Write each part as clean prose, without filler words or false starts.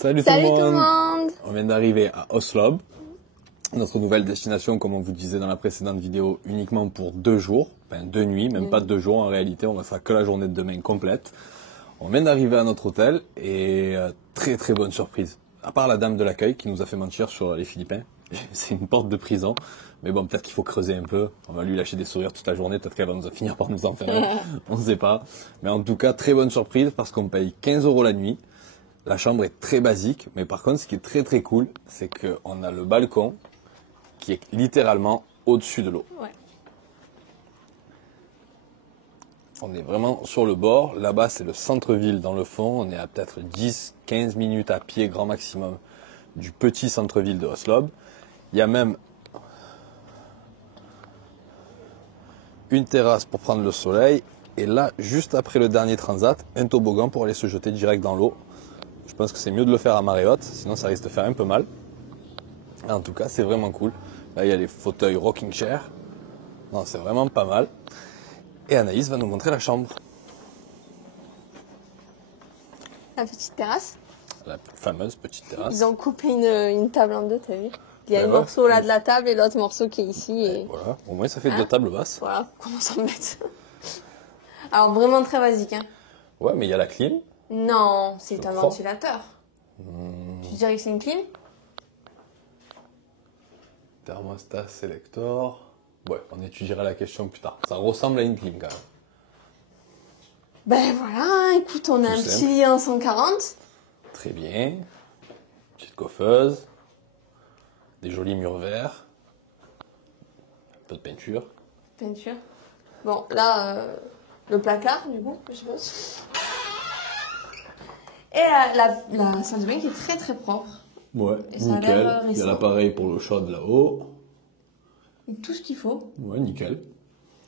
Salut tout le monde. On vient d'arriver à Oslo, notre nouvelle destination, comme on vous disait dans la précédente vidéo, uniquement pour 2 jours, enfin 2 nuits, même pas 2 jours en réalité, on restera que la journée de demain complète. On vient d'arriver à notre hôtel et très très bonne surprise. À part la dame de l'accueil qui nous a fait mentir sur les Philippins, c'est une porte de prison. Mais bon, peut-être qu'il faut creuser un peu. On va lui lâcher des sourires toute la journée. Peut-être qu'elle va nous finir par nous enfermer. On ne sait pas. Mais en tout cas, très bonne surprise parce qu'on paye 15 € la nuit. La chambre est très basique. Mais par contre, ce qui est très très cool, c'est qu'on a le balcon qui est littéralement au-dessus de l'eau. Ouais. On est vraiment sur le bord. Là-bas, c'est le centre-ville dans le fond. On est à peut-être 10-15 minutes à pied grand maximum du petit centre-ville de Oslo. Il y a même une terrasse pour prendre le soleil. Et là, juste après le dernier transat, un toboggan pour aller se jeter direct dans l'eau. Je pense que c'est mieux de le faire à marée haute, sinon ça risque de faire un peu mal. En tout cas, c'est vraiment cool. Là, il y a les fauteuils rocking chair. Non, c'est vraiment pas mal. Et Anaïs va nous montrer la chambre. La petite terrasse. La fameuse petite terrasse. Ils ont coupé une table en deux, t'as vu? Il y a Ben un ouais. morceau là de la table et l'autre morceau qui est ici. Et Voilà, au moins ça fait Hein 2 tables basses. voilà, comment s'en mettre. Alors vraiment très basique, hein. Ouais, mais il y a la clim. Non, c'est Je un crois. ventilateur. Tu dirais que c'est une clim? Thermostat Selector. Ouais, on étudiera la question plus tard. Ça ressemble à une clim quand même. Ben voilà, hein, écoute, on a Tout un simple. petit lit en 140. Très bien. Petite coiffeuse. Des jolis murs verts. Un peu de peinture. Peinture. Bon, là, le placard, du coup, je suppose. Et la salle de bain qui est très très propre. Ouais, Et ça a l'air nickel. Il y a récent. l'appareil pour l'eau chaude là-haut. Avec tout ce qu'il faut. Ouais, nickel.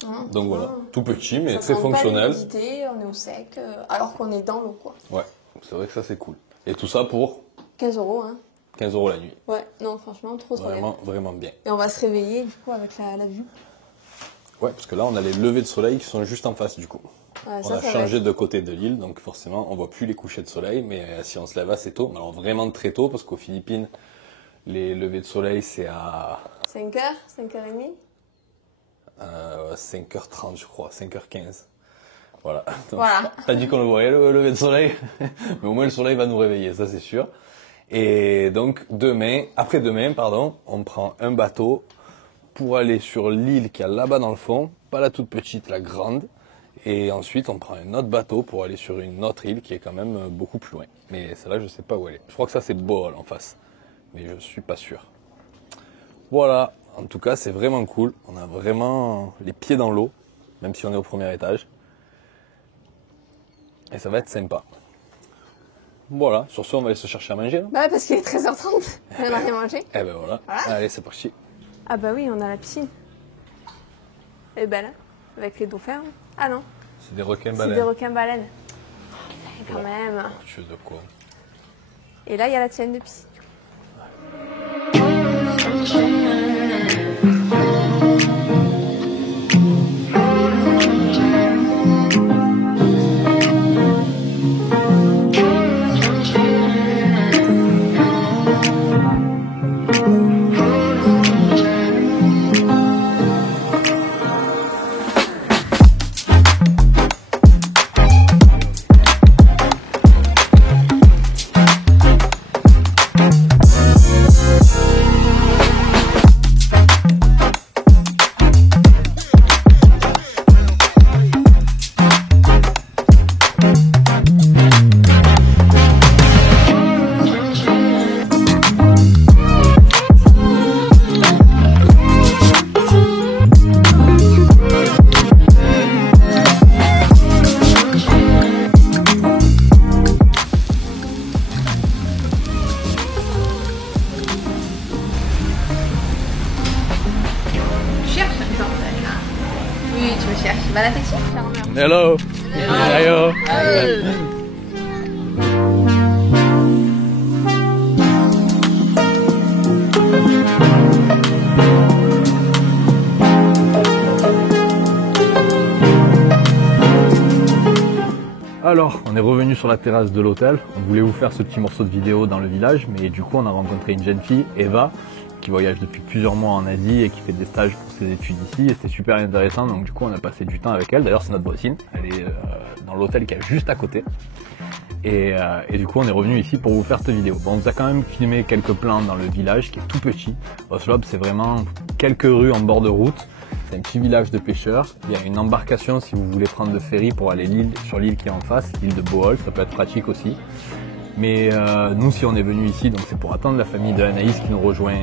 Hein, Donc voilà, tout petit mais ça très prend pas fonctionnel. l'humidité, on est au sec, alors qu'on est dans l'eau, quoi. Ouais, c'est vrai que ça c'est cool. Et tout ça pour 15 €, hein. 15 € la nuit. Ouais, non, franchement, trop bien. Vraiment, vraiment bien. Et on va se réveiller, du coup, avec la vue. Ouais, parce que là on a les levées de soleil qui sont juste en face du coup. Ouais, On ça a va changé être- de côté de l'île, donc forcément on voit plus les couchers de soleil, mais si on se lève assez tôt, alors vraiment très tôt, parce qu'aux Philippines, les levées de soleil c'est à 5h, 5h30. 5h30 je crois, 5h15. Voilà. Donc, Voilà. Pas dit qu'on le voyait le lever de soleil, mais au moins le soleil va nous réveiller, ça c'est sûr. Et donc après-demain, on prend un bateau pour aller sur l'île qu'il y a là-bas dans le fond, pas la toute petite, la grande. Et ensuite, on prend un autre bateau pour aller sur une autre île qui est quand même beaucoup plus loin. Mais celle-là, je sais pas où elle est. Je crois que ça, c'est Bohol en face. Mais je suis pas sûr. Voilà. En tout cas, c'est vraiment cool. On a vraiment les pieds dans l'eau, même si on est au premier étage. Et ça va être sympa. Voilà. Sur ce, on va aller se chercher à manger. Là. Bah, parce qu'il est 13h30, on n'a rien mangé. Eh ben voilà. Voilà. Allez, c'est parti. Ah bah oui, on a la piscine. Elle est belle, hein, avec les dauphins. Ah non, C'est des requins c'est baleines. des requins-baleines. Quand même. Tu veux de quoi? Et là, il y a la tienne de piscine. Tu cherches genre, oui, tu me cherches. Va la taxi. Hello. Hello. Alors, on est revenu sur la terrasse de l'hôtel. On voulait vous faire ce petit morceau de vidéo dans le village, mais du coup, on a rencontré une jeune fille, Eva, qui voyage depuis plusieurs mois en Asie et qui fait des stages pour ses études ici. Et c'était super intéressant, donc du coup, on a passé du temps avec elle. D'ailleurs, c'est notre voisine. Elle est dans l'hôtel qui est juste à côté. Et du coup, on est revenu ici pour vous faire cette vidéo. Bon, on vous a quand même filmé quelques plans dans le village qui est tout petit. Oslob, c'est vraiment quelques rues en bord de route. C'est un petit village de pêcheurs. Il y a une embarcation si vous voulez prendre le ferry pour aller sur l'île qui est en face, l'île de Bohol. Ça peut être pratique aussi. Mais nous, si on est venu ici, donc c'est pour attendre la famille de Anaïs qui nous rejoint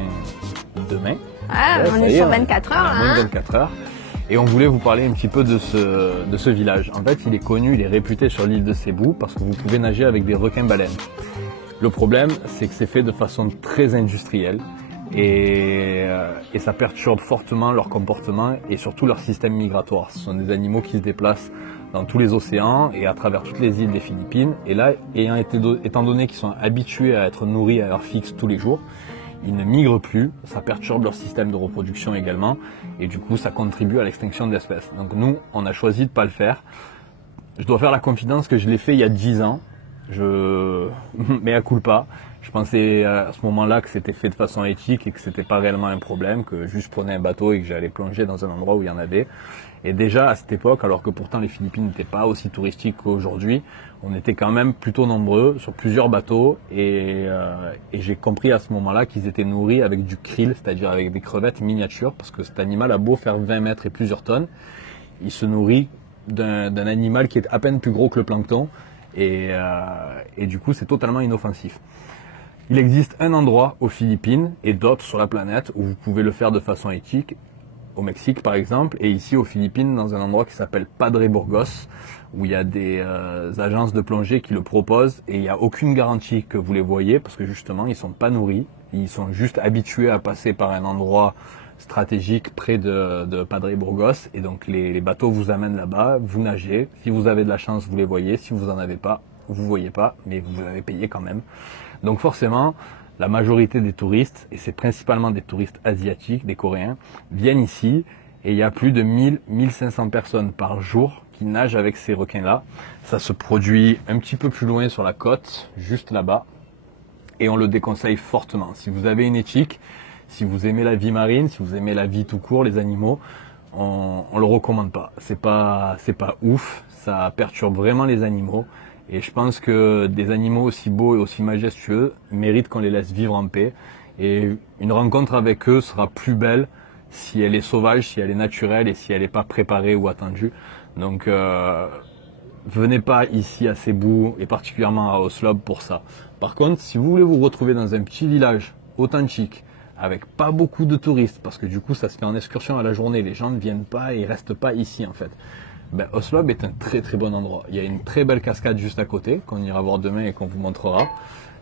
demain. Ah, on est sur 24 heures. Moins de 24 heures. Et on voulait vous parler un petit peu de ce village. En fait, il est connu, il est réputé sur l'île de Cebu parce que vous pouvez nager avec des requins-baleines. Le problème, c'est que c'est fait de façon très industrielle et ça perturbe fortement leur comportement et surtout leur système migratoire. Ce sont des animaux qui se déplacent dans tous les océans et à travers toutes les îles des Philippines. Et là, étant donné qu'ils sont habitués à être nourris à heure fixe tous les jours, ils ne migrent plus, ça perturbe leur système de reproduction également, et du coup ça contribue à l'extinction de l'espèce. Donc nous, on a choisi de ne pas le faire. Je dois faire la confidence que je l'ai fait il y a 10 ans, mais à culpa. Je pensais à ce moment-là que c'était fait de façon éthique et que c'était pas réellement un problème, que juste je prenais un bateau et que j'allais plonger dans un endroit où il y en avait. Et déjà à cette époque, alors que pourtant les Philippines n'étaient pas aussi touristiques qu'aujourd'hui, on était quand même plutôt nombreux sur plusieurs bateaux et j'ai compris à ce moment-là qu'ils étaient nourris avec du krill, c'est-à-dire avec des crevettes miniatures, parce que cet animal a beau faire 20 mètres et plusieurs tonnes, il se nourrit d'un animal qui est à peine plus gros que le plancton et du coup c'est totalement inoffensif. Il existe un endroit aux Philippines et d'autres sur la planète où vous pouvez le faire de façon éthique, au Mexique par exemple, et ici aux Philippines dans un endroit qui s'appelle Padre Burgos, où il y a des agences de plongée qui le proposent et il n'y a aucune garantie que vous les voyez parce que justement ils ne sont pas nourris, ils sont juste habitués à passer par un endroit stratégique près de Padre Burgos et donc les bateaux vous amènent là-bas, vous nagez, si vous avez de la chance vous les voyez, si vous n'en avez pas, vous ne voyez pas, mais vous avez payé quand même. Donc forcément, la majorité des touristes, et c'est principalement des touristes asiatiques, des Coréens, viennent ici et il y a plus de 1000-1500 personnes par jour qui nagent avec ces requins-là. Ça se produit un petit peu plus loin sur la côte, juste là-bas, et on le déconseille fortement. Si vous avez une éthique, si vous aimez la vie marine, si vous aimez la vie tout court, les animaux, on le recommande pas. C'est pas ouf, ça perturbe vraiment les animaux. Et je pense que des animaux aussi beaux et aussi majestueux méritent qu'on les laisse vivre en paix. Et une rencontre avec eux sera plus belle si elle est sauvage, si elle est naturelle et si elle n'est pas préparée ou attendue. Donc venez pas ici à Cebu et particulièrement à Oslob pour ça. Par contre, si vous voulez vous retrouver dans un petit village authentique, avec pas beaucoup de touristes, parce que du coup ça se fait en excursion à la journée, les gens ne viennent pas et ils restent pas ici en fait. Ben, Oslob est un très très bon endroit. Il y a une très belle cascade juste à côté qu'on ira voir demain et qu'on vous montrera.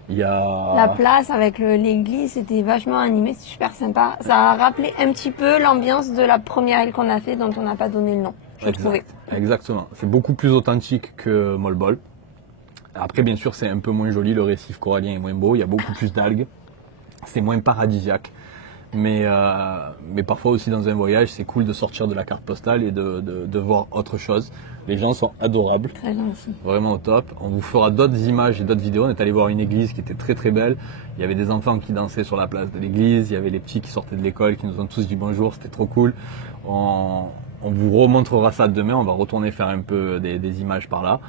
Il y a la place avec l'église, c'était vachement animé, c'est super sympa. Ça a rappelé un petit peu l'ambiance de la première île qu'on a fait dont on n'a pas donné le nom, je trouvais. Exactement. C'est beaucoup plus authentique que Molbol. Après bien sûr c'est un peu moins joli, le récif corallien est moins beau, il y a beaucoup plus d'algues. C'est moins paradisiaque. Mais parfois aussi dans un voyage, c'est cool de sortir de la carte postale et de voir autre chose. Les gens sont adorables, très gentils, vraiment au top. On vous fera d'autres images et d'autres vidéos. On est allé voir une église qui était très très belle. Il y avait des enfants qui dansaient sur la place de l'église. Il y avait les petits qui sortaient de l'école qui nous ont tous dit bonjour. C'était trop cool. On vous remontrera ça demain. On va retourner faire un peu des images par là.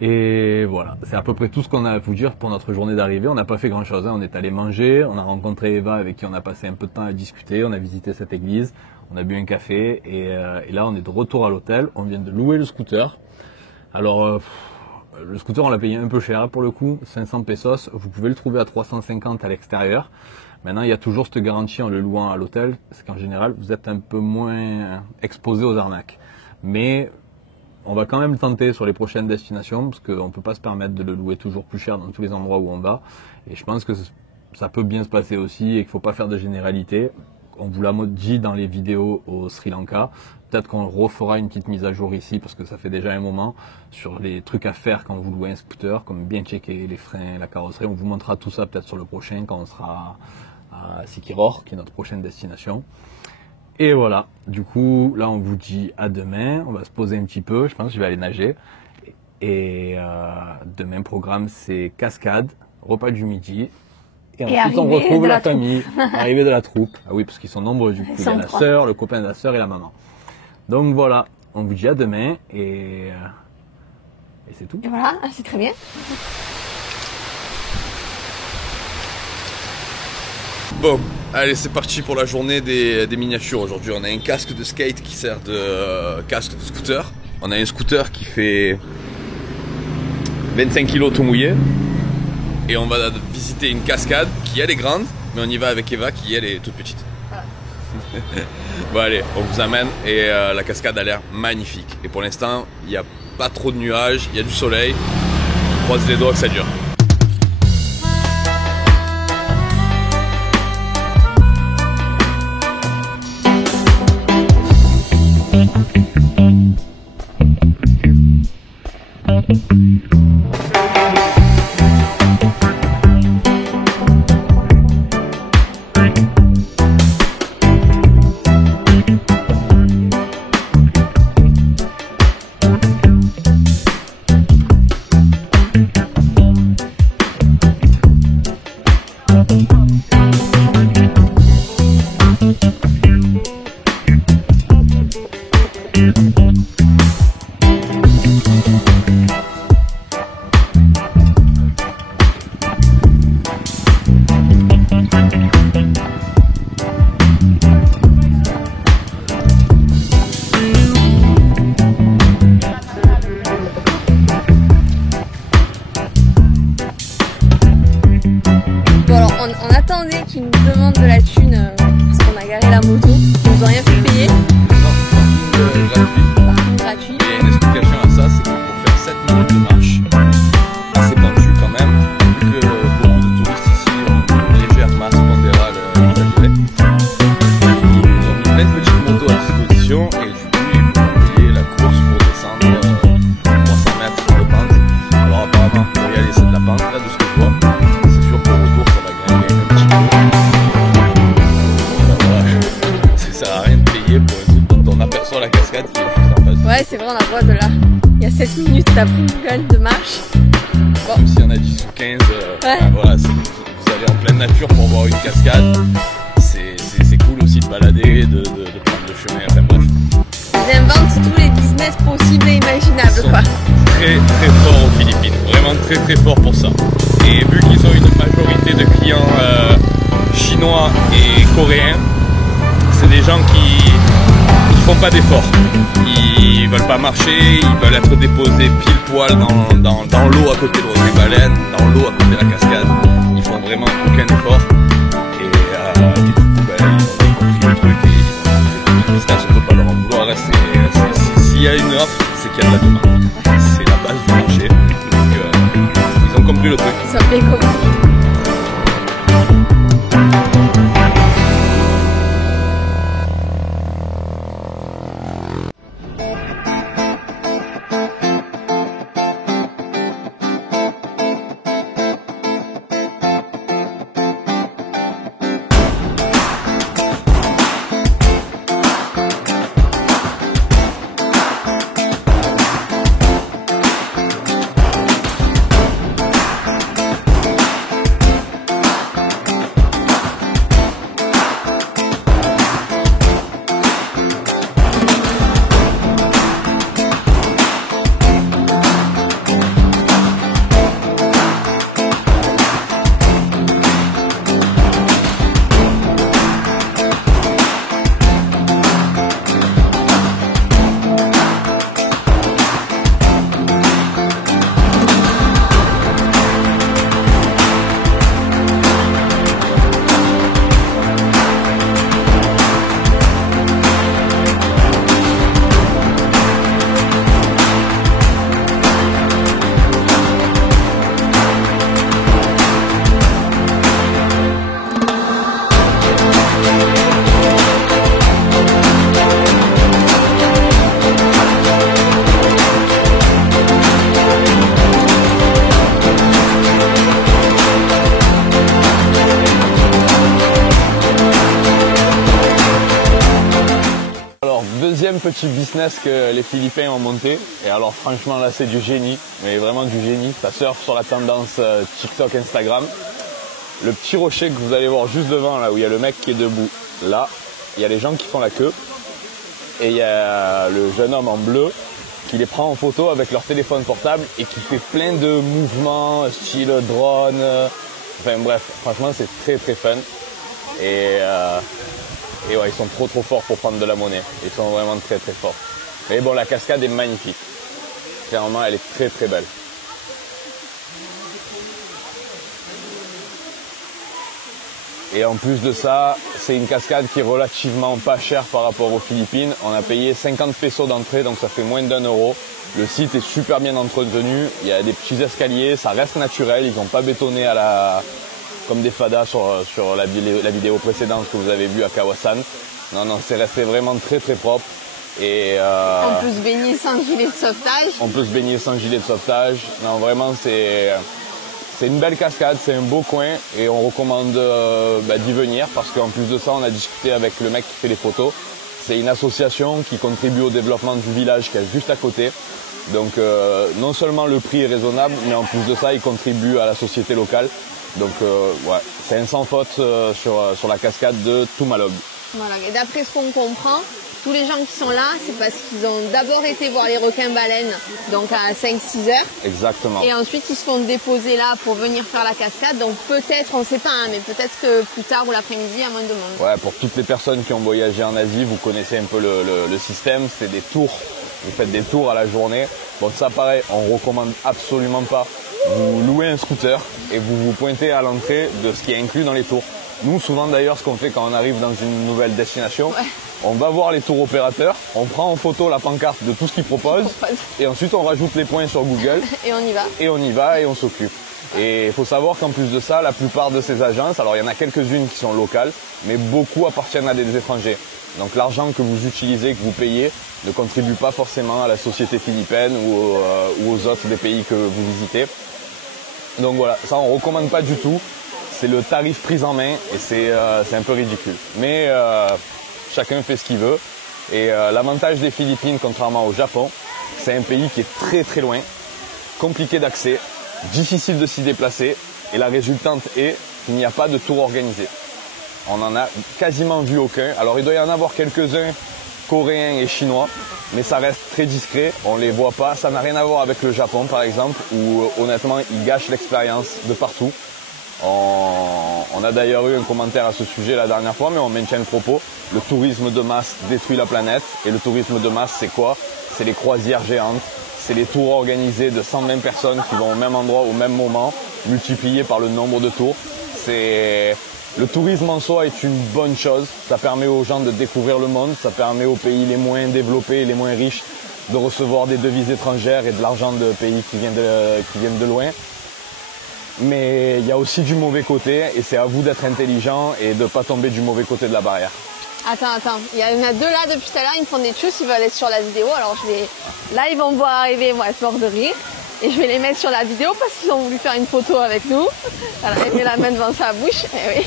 Et voilà, c'est à peu près tout ce qu'on a à vous dire pour notre journée d'arrivée. On n'a pas fait grand chose, hein. On est allé manger, on a rencontré Eva avec qui on a passé un peu de temps à discuter, on a visité cette église, on a bu un café et là on est de retour à l'hôtel. On vient de louer le scooter. Alors le scooter on l'a payé un peu cher pour le coup, 500 pesos, vous pouvez le trouver à 350 à l'extérieur. Maintenant il y a toujours cette garantie en le louant à l'hôtel, c'est qu'en général vous êtes un peu moins exposé aux arnaques. Mais on va quand même le tenter sur les prochaines destinations parce qu'on ne peut pas se permettre de le louer toujours plus cher dans tous les endroits où on va. Et je pense que ça peut bien se passer aussi et qu'il ne faut pas faire de généralité. On vous l'a dit dans les vidéos au Sri Lanka. Peut-être qu'on refera une petite mise à jour ici parce que ça fait déjà un moment sur les trucs à faire quand vous louez un scooter, comme bien checker les freins, la carrosserie. On vous montrera tout ça peut-être sur le prochain quand on sera à Siquiror, qui est notre prochaine destination. Et voilà, du coup, là on vous dit à demain, on va se poser un petit peu, je pense que je vais aller nager. Et demain, programme, c'est cascade, repas du midi. Et Et ensuite, on arrivée retrouve de la la famille, arrivée de la troupe. Ah oui, parce qu'ils sont nombreux du coup. Ils Il y a sont la 3. sœur, le copain de la sœur et la maman. Donc voilà, on vous dit à demain et c'est tout. Et voilà, c'est très bien. Bon, allez, c'est parti pour la journée des miniatures. Aujourd'hui, on a un casque de skate qui sert de casque de scooter. On a un scooter qui fait 25 kg tout mouillé. Et on va visiter une cascade qui, elle, est grande, mais on y va avec Eva qui, elle, est toute petite. Bon, allez, on vous amène et la cascade a l'air magnifique. Et pour l'instant, il n'y a pas trop de nuages, il y a du soleil. On croise les doigts que ça dure. On attendait qu'ils nous demandent de la thune parce qu'on a garé la moto. Ils nous ont rien fait payer. Parking gratuit. Et une explication à ça, c'est que pour faire 7 minutes de marche, assez pentu quand même, vu que beaucoup de touristes ici ont une légère masse pondérale exagérée. Ils ont mis plein de petites motos à disposition et du coup ils vont payer la course pour descendre 300 mètres de pente. Alors apparemment pour y aller c'est de la pente là de ce que je vois. C'est sûr qu'au retour ça va grimper un petit peu. Voilà. Ça sert à rien de payer pour un truc dont on aperçoit la cascade qui est juste en face. Ouais, c'est vrai, on la voit de là. Il y a 7 minutes d'après-gueule de marche. Bon. Même s'il y en a 10 ou 15, Ouais. voilà, vous allez en pleine nature pour voir une cascade. C'est cool aussi de balader, de prendre le chemin, enfin bref. Ils inventent tous les business possibles et Ils imaginables, sont quoi. très très forts aux Philippines, vraiment très très forts pour ça. Et vu qu'ils ont une majorité de clients chinois et coréens, c'est des gens qui font pas d'efforts. Ils veulent pas marcher, ils veulent être déposés pile poil dans l'eau à côté de des baleines, dans l'eau à côté de la cascade. Ils font vraiment aucun effort. Et du coup, ils ont compris le truc et ils ont fait une business, on peut pas leur en vouloir. S'il y a une offre, c'est qu'il y a de la demande. C'est la base du marché. Donc ils ont compris le truc. Ils sont bien compris. même petit business que les Philippins ont monté. Et alors franchement là c'est du génie, mais vraiment du génie. Ça surfe sur la tendance TikTok, Instagram. Le petit rocher que vous allez voir juste devant là où il y a le mec qui est debout, là il y a les gens qui font la queue. Et il y a le jeune homme en bleu qui les prend en photo avec leur téléphone portable et qui fait plein de mouvements style drone. Enfin bref, franchement c'est très très fun. Et ouais, ils sont trop forts pour prendre de la monnaie. Ils sont vraiment très très forts. Mais bon, la cascade est magnifique. Clairement, elle est très très belle. Et en plus de ça, c'est une cascade qui est relativement pas chère par rapport aux Philippines. On a payé 50 pesos d'entrée, donc ça fait moins d'1 €. Le site est super bien entretenu. Il y a des petits escaliers, ça reste naturel. Ils n'ont pas bétonné comme des fadas sur la vidéo précédente que vous avez vue à Kawasan. Non, c'est resté vraiment très très propre. Et on peut se baigner sans gilet de sauvetage. On peut se baigner sans gilet de sauvetage. Non, vraiment, c'est une belle cascade, c'est un beau coin et on recommande d'y venir parce qu'en plus de ça, on a discuté avec le mec qui fait les photos. C'est une association qui contribue au développement du village qui est juste à côté. Donc non seulement le prix est raisonnable, mais en plus de ça, il contribue à la société locale. Donc ouais, c'est un sans faute sur la cascade de Tumalog. Voilà, et d'après ce qu'on comprend, tous les gens qui sont là, c'est parce qu'ils ont d'abord été voir les requins-baleines, donc à 5-6 heures. Exactement. Et ensuite, ils se font déposer là pour venir faire la cascade. Donc peut-être, on ne sait pas, hein, mais peut-être que plus tard ou l'après-midi, il y a moins de monde. Ouais, pour toutes les personnes qui ont voyagé en Asie, vous connaissez un peu le système, c'est des tours. Vous faites des tours à la journée. Bon, ça pareil, on recommande absolument pas. Vous louez un scooter et vous vous pointez à l'entrée de ce qui est inclus dans les tours. Nous, souvent d'ailleurs, ce qu'on fait quand on arrive dans une nouvelle destination, on va voir les tours opérateurs, on prend en photo la pancarte de tout ce qu'ils proposent et ensuite on rajoute les points sur Google. Et on y va. Et on y va et on s'occupe. Et il faut savoir qu'en plus de ça, la plupart de ces agences, alors il y en a quelques-unes qui sont locales, mais beaucoup appartiennent à des étrangers. Donc l'argent que vous utilisez, que vous payez, ne contribue pas forcément à la société philippine ou aux autres des pays que vous visitez. Donc voilà, ça on ne recommande pas du tout. C'est le tarif pris en main et c'est un peu ridicule. Mais chacun fait ce qu'il veut. Et l'avantage des Philippines, contrairement au Japon, c'est un pays qui est très très loin, compliqué d'accès, difficile de s'y déplacer. Et la résultante est qu'il n'y a pas de tour organisé. On n'en a quasiment vu aucun. Alors il doit y en avoir quelques-uns coréens et chinois, mais ça reste très discret, on les voit pas. Ça n'a rien à voir avec le Japon par exemple, où honnêtement ils gâchent l'expérience de partout. On a d'ailleurs eu un commentaire à ce sujet la dernière fois, mais on maintient le propos. Le tourisme de masse détruit la planète. Et le tourisme de masse, c'est quoi? C'est les croisières géantes. C'est les tours organisés de 120 personnes qui vont au même endroit au même moment, multipliés par le nombre de tours. Le tourisme en soi est une bonne chose. Ça permet aux gens de découvrir le monde. Ça permet aux pays les moins développés et les moins riches de recevoir des devises étrangères et de l'argent de pays qui viennent de loin. Mais il y a aussi du mauvais côté et c'est à vous d'être intelligent et de ne pas tomber du mauvais côté de la barrière. Attends, il y en a deux là depuis tout à l'heure, ils me font des tchuss, ils veulent être sur la vidéo. Alors là ils vont me voir arriver, moi je suis mort de rire. Et je vais les mettre sur la vidéo parce qu'ils ont voulu faire une photo avec nous. Alors elle met la main devant sa bouche, et oui.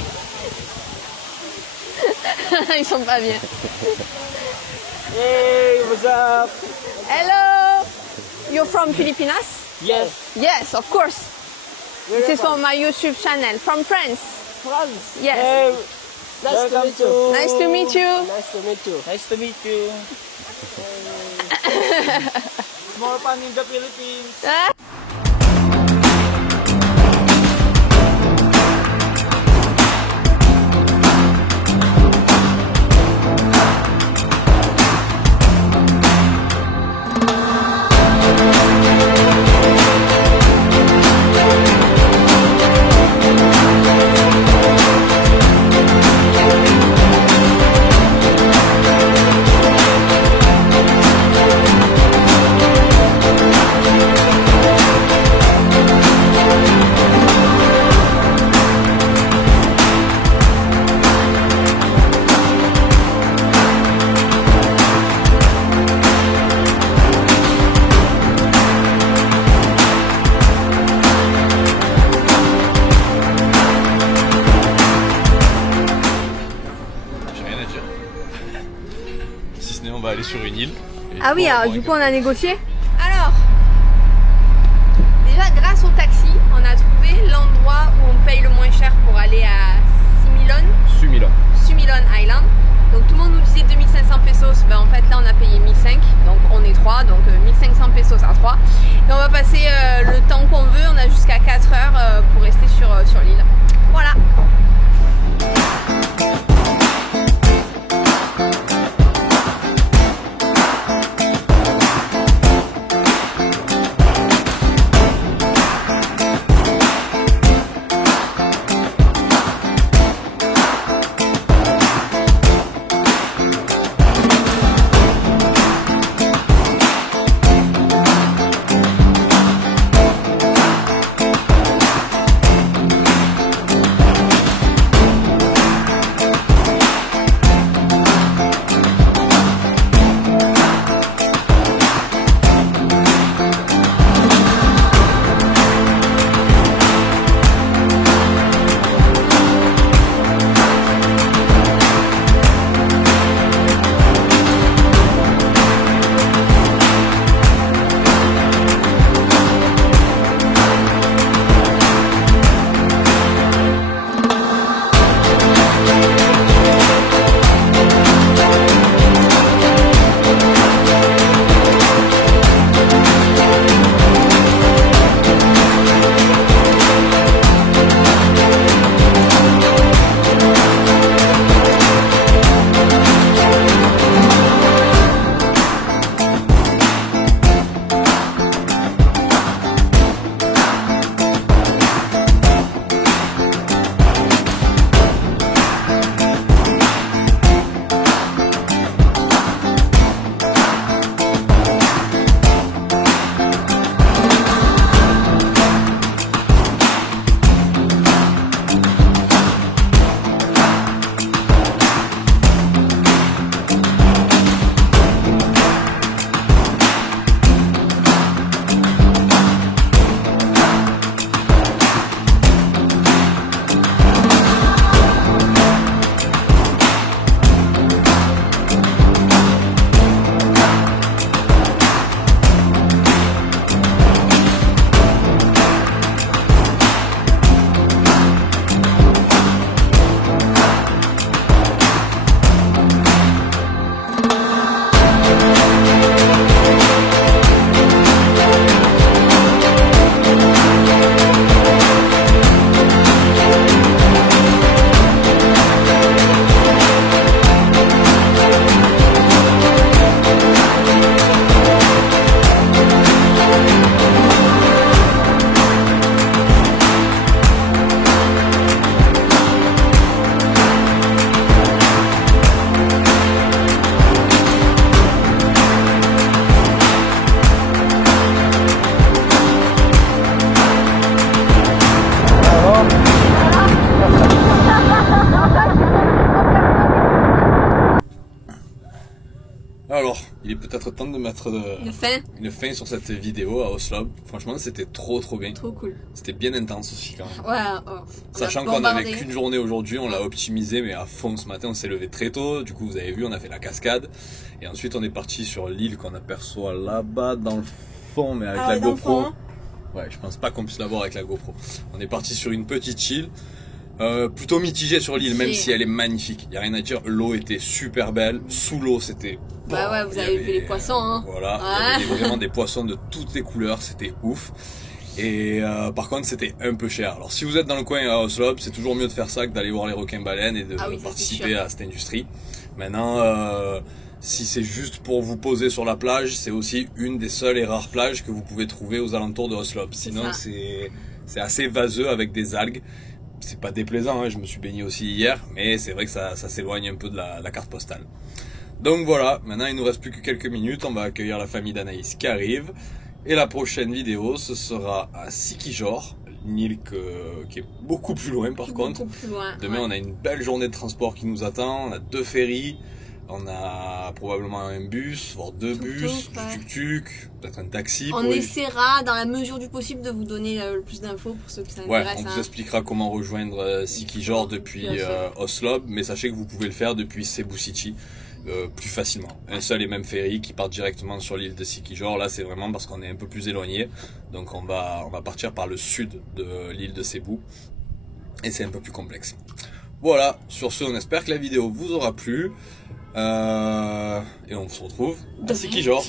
Ils sont pas bien. Hey, what's up? Hello! You're from Filipinas? Yes. Yes, of course. This is from my YouTube channel. From France? France. Yes. Hey, nice to meet you. Nice to meet you. Nice to meet you. Nice to meet you. More fun in the Philippines. Ah. aller sur une île. Ah oui, alors du coup on a négocié. Alors, déjà grâce au taxi, on a trouvé l'endroit où on paye le moins cher pour aller à Sumilon Island. Donc tout le monde nous disait 2500 pesos, ben en fait là on a payé 1005, donc on est 3, donc 1500 pesos à 3. Et on va passer le temps qu'on veut, on a jusqu'à 4 heures pour rester sur l'île. Voilà. Alors, il est peut-être temps de mettre une fin sur cette vidéo à Oslo. Franchement, c'était trop bien. Trop cool. C'était bien intense aussi quand même. Ouais, sachant qu'on n'avait qu'une journée aujourd'hui, on l'a optimisé, mais à fond ce matin, on s'est levé très tôt. Du coup, vous avez vu, on a fait la cascade. Et ensuite, on est parti sur l'île qu'on aperçoit là-bas dans le fond, mais avec la GoPro. Ouais, je pense pas qu'on puisse l'avoir avec la GoPro. On est parti sur une petite île. Plutôt mitigé sur l'île, même si elle est magnifique. Il n'y a rien à dire, l'eau était super belle. Sous l'eau, c'était... Bah ouais, vous avez vu les poissons, hein. Voilà, il y avait vraiment des poissons de toutes les couleurs, c'était ouf. Et par contre, c'était un peu cher. Alors si vous êtes dans le coin à Oslo, c'est toujours mieux de faire ça que d'aller voir les requins-baleines et de participer à cette industrie. Maintenant, si c'est juste pour vous poser sur la plage, c'est aussi une des seules et rares plages que vous pouvez trouver aux alentours de Oslo. Sinon, c'est assez vaseux avec des algues. C'est pas déplaisant, hein, je me suis baigné aussi hier, mais c'est vrai que ça s'éloigne un peu de la carte postale. Donc voilà, maintenant il nous reste plus que quelques minutes, on va accueillir la famille d'Anaïs qui arrive. Et la prochaine vidéo, ce sera à Sikijor, une île qui est beaucoup plus loin par contre. Plus loin, demain on a une belle journée de transport qui nous attend, on a 2 ferries. On a probablement un bus, voire 2 bus, du tuk-tuk, peut-être un taxi. On essaiera, dans la mesure du possible, de vous donner le plus d'infos pour ceux qui s'intéressent. Ouais, on vous expliquera comment rejoindre Sikijor depuis Oslo, mais sachez que vous pouvez le faire depuis Cebu City. plus facilement. Un seul et même ferry qui part directement sur l'île de Sikijor. Là, c'est vraiment parce qu'on est un peu plus éloigné. Donc, on va partir par le sud de l'île de Cebu. Et c'est un peu plus complexe. Voilà, sur ce, on espère que la vidéo vous aura plu. Et on se retrouve à Sikijor.